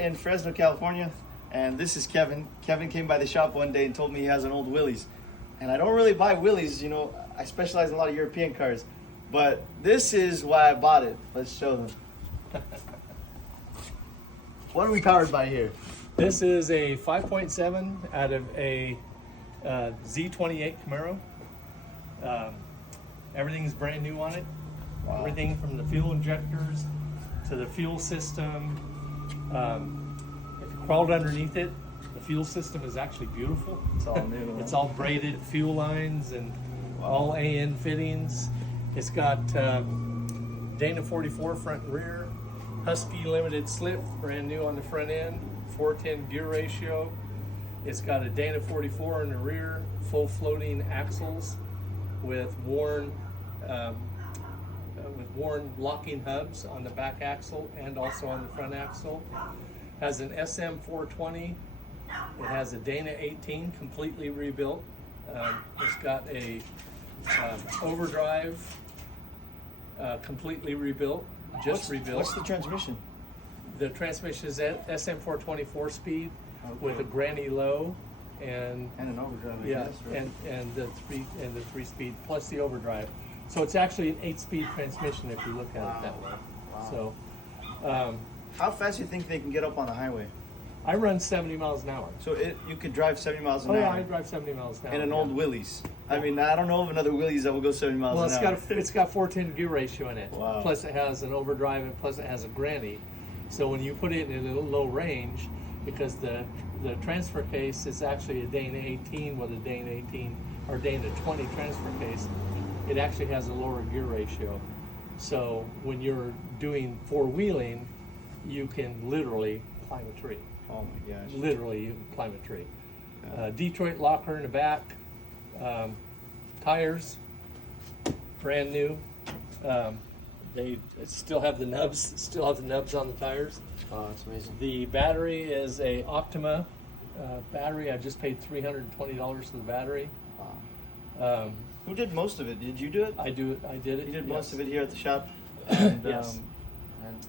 in Fresno, California, and this is Kevin. Kevin came by the shop one day and told me he has an old Willys. And I don't really buy Willys, you know, I specialize in a lot of European cars. But this is why I bought it. Let's show them. What are we powered by here? This is a 5.7 out of a Z28 Camaro. Everything's brand new on it. Wow. Everything from the fuel injectors to the fuel system. If you crawled underneath it, the fuel system is actually beautiful. It's all new. It's all braided fuel lines and all AN fittings. It's got Dana 44 front and rear, Husky limited slip, brand new on the front end, 410 gear ratio. It's got a Dana 44 in the rear, full floating axles with worn locking hubs on the back axle and also on the front axle. Has an SM 420. It has a Dana 18 completely rebuilt. It's got a overdrive completely rebuilt, rebuilt. What's the transmission? The transmission is SM 424 speed with a granny low and an overdrive. I yeah, guess, right? and the three speed plus the overdrive. So it's actually an 8-speed transmission if you look at it that way. Wow. So How fast do you think they can get up on the highway? I run 70 miles an hour. So you could drive 70 miles an Oh hour. yeah, I drive 70 miles an hour. In an old Willys. I mean, I don't know of another Willys that will go 70 miles Well, an hour. it's got 410 gear ratio in it. Wow. Plus it has an overdrive and plus it has a granny. So when you put it in a low range, because the transfer case is actually a Dana 18 with a Dana 18 or Dana 20 transfer case, it actually has a lower gear ratio. So when you're doing four-wheeling, you can literally climb a tree. Oh my gosh. Literally, you can climb a tree. Detroit locker in the back, tires, brand new. They still have the nubs, on the tires. Oh, that's amazing. The battery is a Optima battery. I just paid $320 for the battery. Wow. Who did most of it? Did you do it? I did it. You did yes. most of it here at the shop? And, Yes.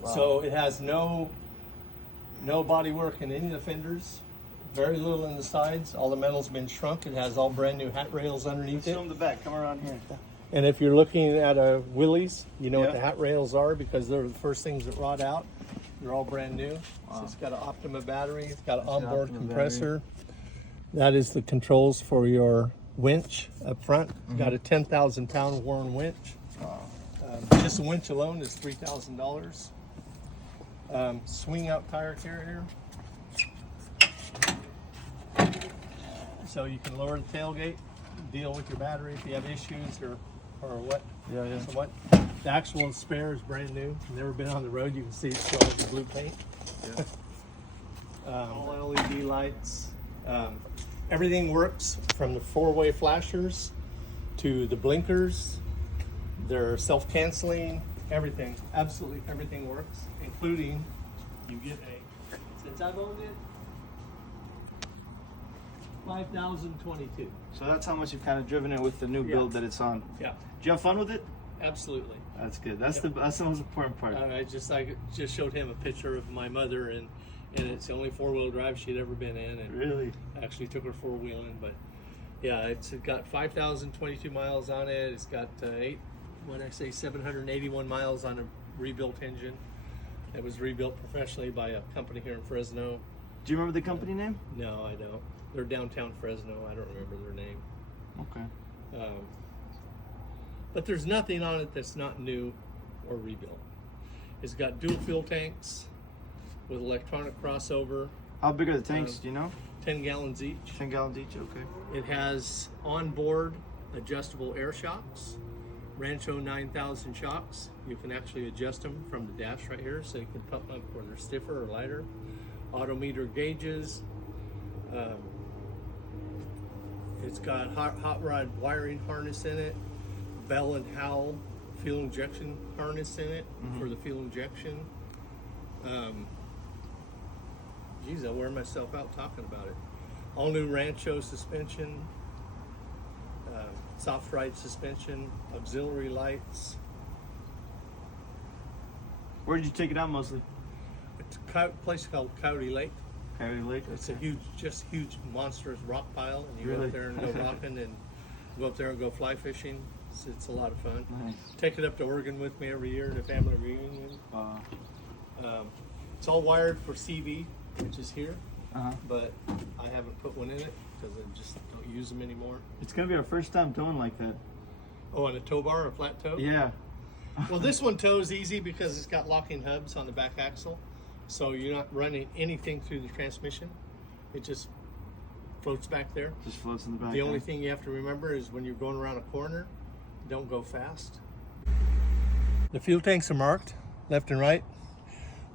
Wow. So it has no body work in any of the fenders, very little in the sides. All the metal's been shrunk. It has all brand new hat rails underneath it. Show them the back. Come around here. And if you're looking at a Willys, you know what Yeah. the hat rails are because they're the first things that rot out. They're all brand new. Wow. So it's got an Optima battery. It's got an That's an onboard Optima compressor. That is the controls for your winch up front. Got a 10,000 pound Warren winch. Wow. Just the winch alone is $3,000. Swing out tire carrier. So you can lower the tailgate, deal with your battery if you have issues or what. Yeah, yeah. So what? The actual spare is brand new. Never been on the road. You can see it still has the blue paint. Yeah. All LED lights. Everything works from the four-way flashers to the blinkers. They're self-canceling. Everything, absolutely everything works, including you get since I've owned it, 5,022. So that's how much you've kind of driven it with the new Yeah. build that it's on. Yeah, Did you have fun with it? absolutely. That's good. That's Yep. the most important part. I just showed him a picture of my mother, and it's the only four-wheel drive she'd ever been in, and Really? actually took her four-wheeling. But yeah, it's got 5,022 miles on it. It's got 781 miles on a rebuilt engine. It was rebuilt professionally by a company here in Fresno. Do you remember the company name? No, I don't. They're downtown Fresno. I don't remember their name. Okay. But there's nothing on it that's not new or rebuilt. It's got dual fuel tanks with electronic crossover, How big are the tanks? Do you know? 10 gallons each. 10 gallons each? Okay. It has onboard adjustable air shocks, Rancho 9000 shocks. You can actually adjust them from the dash right here, so you can pump up where they're stiffer or lighter. Autometer gauges. It's got hot rod wiring harness in it, Bell and Howell fuel injection harness in it for the fuel injection. Geez, I wear myself out talking about it. All new Rancho suspension, soft ride suspension, auxiliary lights. Where did you take it out mostly? I a place called Coyote Lake. Coyote Lake. It's a huge, just huge, monstrous rock pile, and you go Really? up there and go rocking, and go up there and go fly fishing. It's a lot of fun. Nice. Take it up to Oregon with me every year, the family reunion. It's all wired for CV, which is here, but I haven't put one in it because I just don't use them anymore. It's gonna be our first time towing like that. Oh, and a tow bar, a flat tow? Yeah. Well, this one tows easy because it's got locking hubs on the back axle, so you're not running anything through the transmission. It just floats back there. Just floats in the back. The only thing you have to remember is when you're going around a corner, don't go fast. The fuel tanks are marked left and right.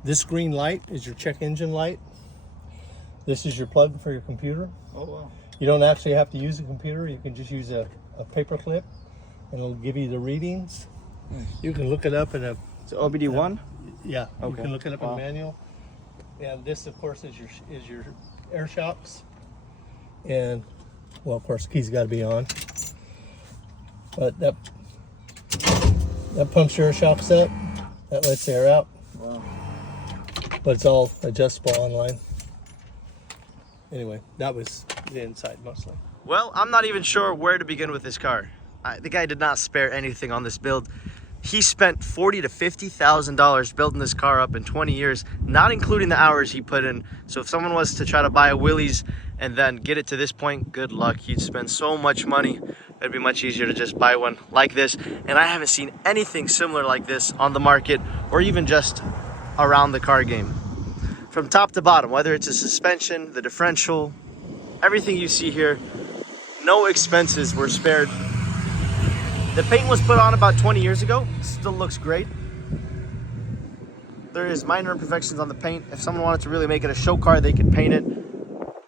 This green light is your check engine light. This is your plug for your computer. Oh wow. You don't actually have to use a computer. You can just use a paper clip and it'll give you the readings. Nice. You can look it up in a... So OBD1? Yeah, Okay. you can look it up in Wow. manual. And this, of course, is your air shocks. And, well, of course, the key's got to be on. But that pumps your air shocks up. That lets the air out. Wow. But it's all adjustable online. Anyway, that was the inside mostly. Well, I'm not even sure where to begin with this car. The guy did not spare anything on this build. He spent $40,000 to $50,000 building this car up in 20 years, not including the hours he put in. So if someone was to try to buy a Willys and then get it to this point, good luck. You'd spend so much money. It'd be much easier to just buy one like this. And I haven't seen anything similar like this on the market or even just around the car game. From top to bottom, whether it's a suspension, the differential, everything you see here, no expenses were spared. The paint was put on about 20 years ago. Still looks great. There is minor imperfections on the paint. If someone wanted to really make it a show car, they could paint it.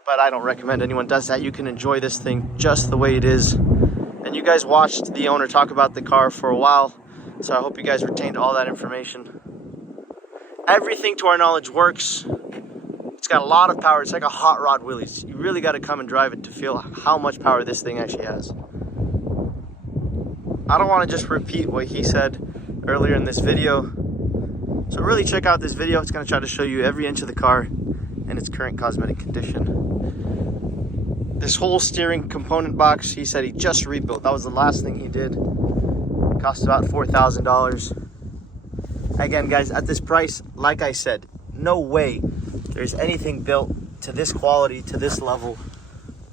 But I don't recommend anyone does that. You can enjoy this thing just the way it is. And you guys watched the owner talk about the car for a while. So I hope you guys retained all that information. Everything to our knowledge works. It's got a lot of power. It's like a hot rod Willys. You really got to come and drive it to feel how much power this thing actually has. I don't want to just repeat what he said earlier in this video. So really check out this video. It's going to try to show you every inch of the car and its current cosmetic condition. This whole steering component box, he said he just rebuilt. That was the last thing he did. It cost about $4,000. Again, guys, at this price, like I said, no way there's anything built to this quality, to this level,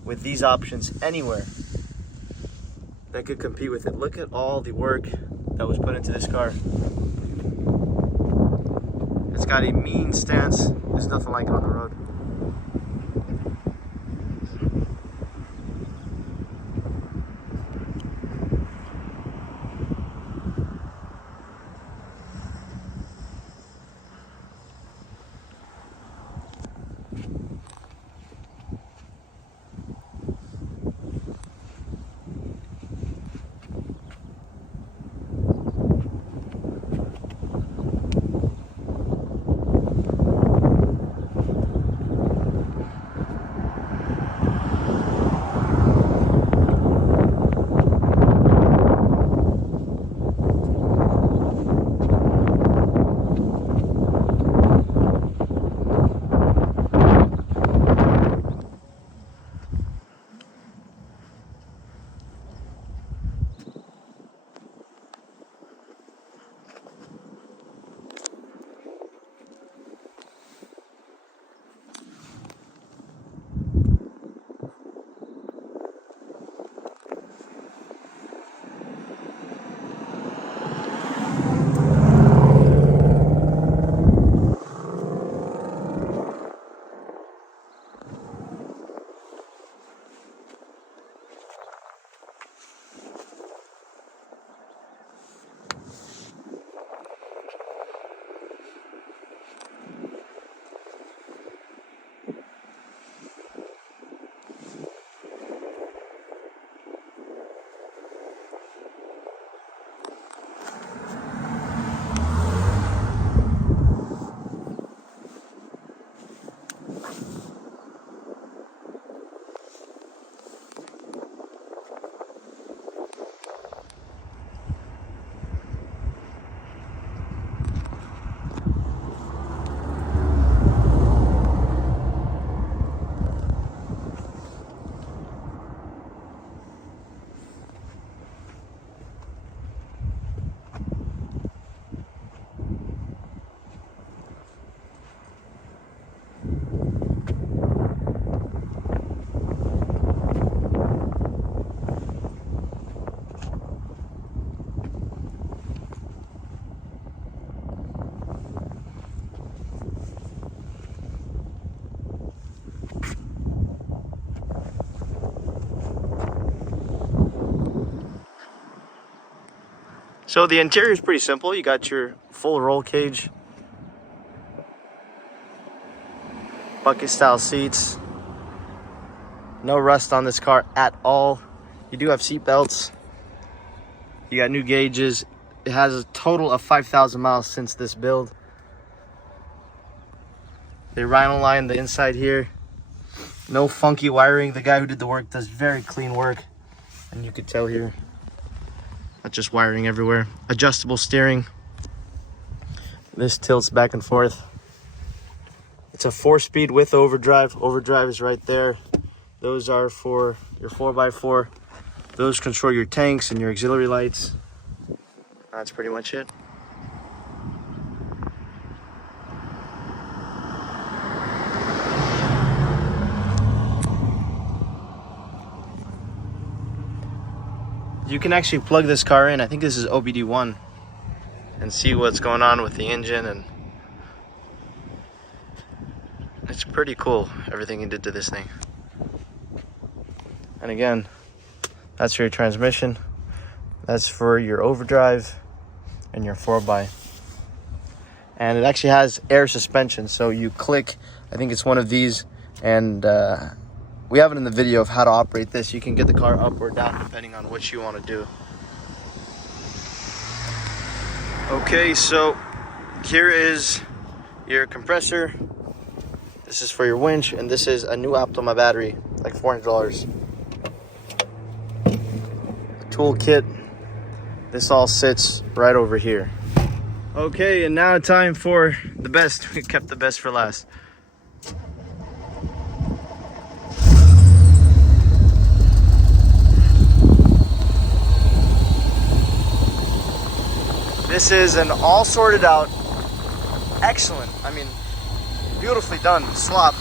with these options anywhere that could compete with it. Look at all the work that was put into this car. It's got a mean stance. There's nothing like it on the road. So the interior is pretty simple. You got your full roll cage, bucket style seats, no rust on this car at all. You do have seat belts. You got new gauges. It has a total of 5,000 miles since this build. They rhino line the inside here. No funky wiring. The guy who did the work does very clean work, and you could tell here. Not just wiring everywhere. Adjustable steering. This tilts back and forth. It's a 4-speed with overdrive. Overdrive is right there. Those are for your 4x4. Those control your tanks and your auxiliary lights. That's pretty much it. You can actually plug this car in. I think this is OBD1, and see what's going on with the engine, and it's pretty cool everything he did to this thing. And again, that's for your transmission, that's for your overdrive and your 4x. And it actually has air suspension, so you click, I think it's one of these, and we have it in the video of how to operate this. You can get the car up or down depending on what you want to do. Okay, so here is your compressor. This is for your winch, and this is a new Optima battery, like $400. Tool kit. This all sits right over here. Okay, and now time for the best. We kept the best for last. This is an all sorted out, excellent, I mean, beautifully done slop.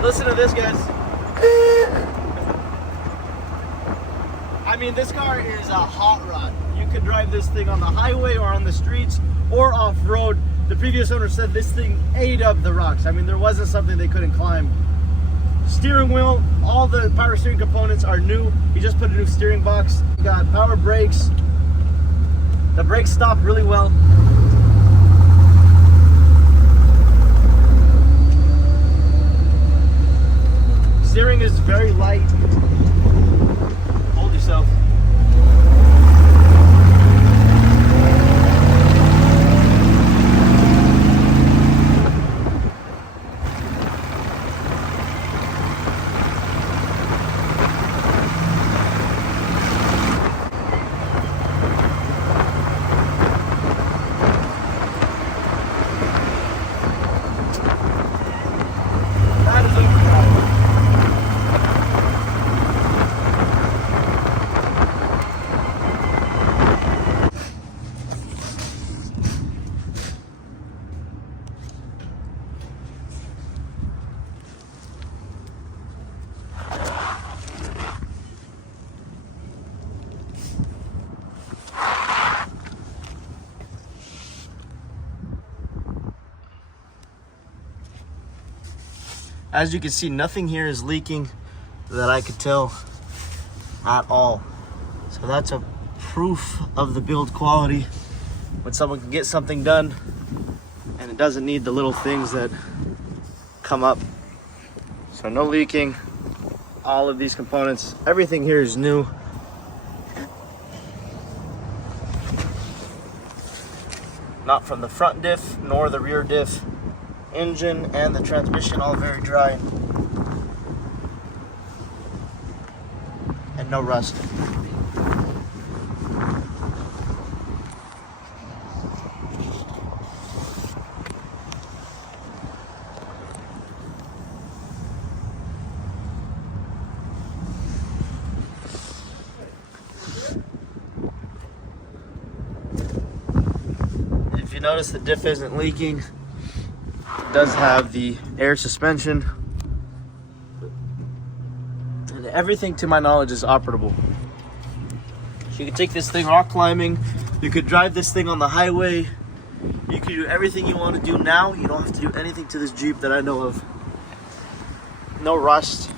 Listen to this, guys. I mean, this car is a hot rod. You could drive this thing on the highway or on the streets or off-road. The previous owner said this thing ate up the rocks. I mean, there wasn't something they couldn't climb. Steering wheel, all the power steering components are new. He just put a new steering box. You got power brakes. The brakes stop really well. Steering is very light. Hold yourself. That is overdrive. As you can see, nothing here is leaking that I could tell at all. So that's a proof of the build quality when someone can get something done and it doesn't need the little things that come up. So no leaking, all of these components, everything here is new. not from the front diff nor the rear diff. Engine and the transmission all very dry. And no rust. If you notice, the diff isn't leaking. It does have the air suspension. And everything, to my knowledge, is operable. So you can take this thing rock climbing. You could drive this thing on the highway. You can do everything you want to do now. You don't have to do anything to this Jeep that I know of. No rust.